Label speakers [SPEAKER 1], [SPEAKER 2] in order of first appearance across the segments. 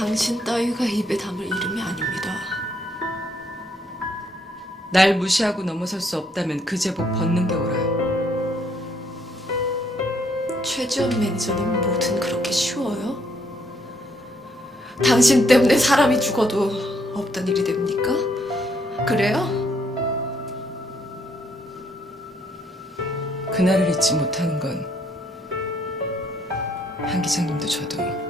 [SPEAKER 1] 당신 따위가 입에 담을 이름이 아닙니다.
[SPEAKER 2] 날 무시하고 넘어설 수 없다면 그 제복 벗는 게 옳아요.
[SPEAKER 1] 최지원 매니저님 뭐든 그렇게 쉬워요? 당신 때문에 사람이 죽어도 없던 일이 됩니까? 그래요?
[SPEAKER 2] 그날을 잊지 못하는 건 한 기장님도 저도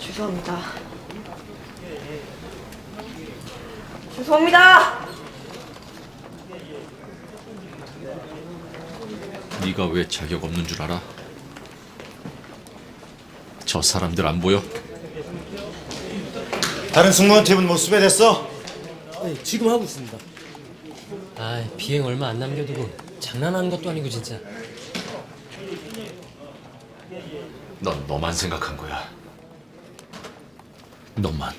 [SPEAKER 1] 죄송합니다. 죄송합니다.
[SPEAKER 3] 네가 왜 자격 없는 줄 알아? 저 사람들 안 보여?
[SPEAKER 4] 다른 승무원 팀은 못 수배됐어?
[SPEAKER 5] 네, 지금 하고 있습니다. 아, 비행 얼마 안 남겨두고 장난하는 것도 아니고 진짜.
[SPEAKER 3] 넌 너만 생각한 거야. 너만.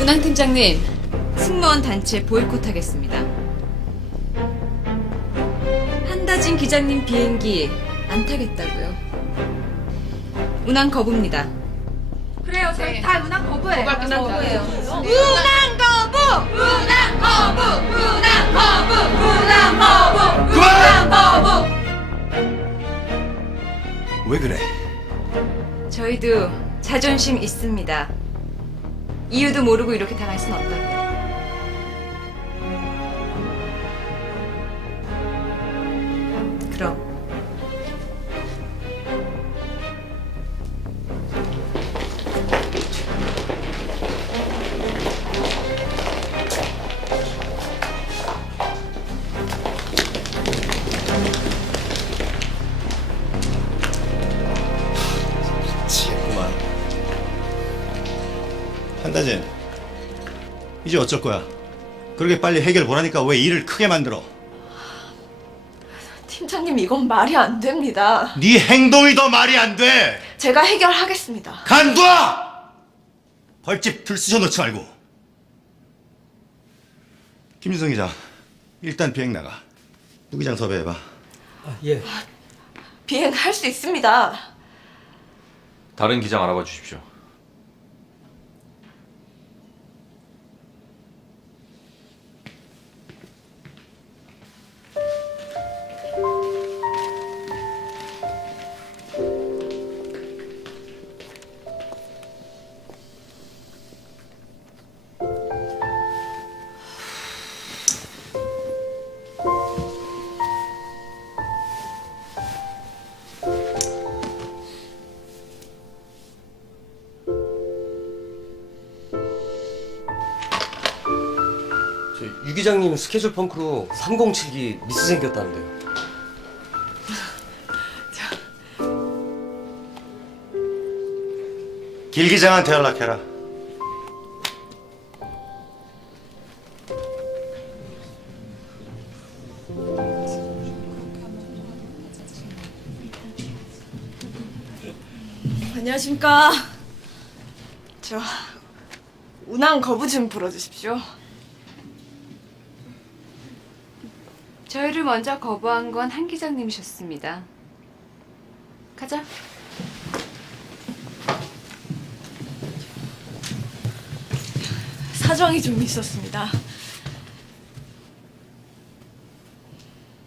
[SPEAKER 6] 운항 팀장님, 승무원 단체 보이콧하겠습니다. 한다진 기장님 비행기 안 타겠다고요. 운항 거부입니다.
[SPEAKER 7] 그래요. 저희 다 문항 거부해요.
[SPEAKER 6] 뭐가 끝난 거예요?
[SPEAKER 7] 문항 거부! 문항 거부! 문항 거부! 문항 거부! 문항 거부!
[SPEAKER 4] 왜 그래?
[SPEAKER 6] 저희도 자존심 있습니다. 이유도 모르고 이렇게 당할 순 없다고요. 그럼
[SPEAKER 4] 한다진, 이제 어쩔 거야? 그렇게 빨리 해결 보라니까 왜 일을 크게 만들어?
[SPEAKER 1] 팀장님 이건 말이 안 됩니다.
[SPEAKER 4] 네 행동이 더 말이 안 돼!
[SPEAKER 1] 제가 해결하겠습니다.
[SPEAKER 4] 간두아! 벌집 들쑤셔 놓지 말고. 김유성 기자, 일단 비행 나가. 부기장 섭외해봐.
[SPEAKER 5] 아, 예.
[SPEAKER 1] 비행할 수 있습니다.
[SPEAKER 3] 다른 기장 알아봐 주십시오.
[SPEAKER 5] 유 기장님 스케줄 펑크로 307기 미스 생겼다는데요.
[SPEAKER 4] 길 기장한테 연락해라.
[SPEAKER 1] 안녕하십니까. 저 운항 거부 좀 불어주십시오.
[SPEAKER 6] 저희를 먼저 거부한 건 한 기장님이셨습니다. 가자.
[SPEAKER 1] 사정이 좀 있었습니다.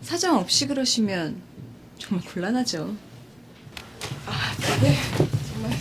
[SPEAKER 6] 사정 없이 그러시면 정말 곤란하죠.
[SPEAKER 1] 네, 정말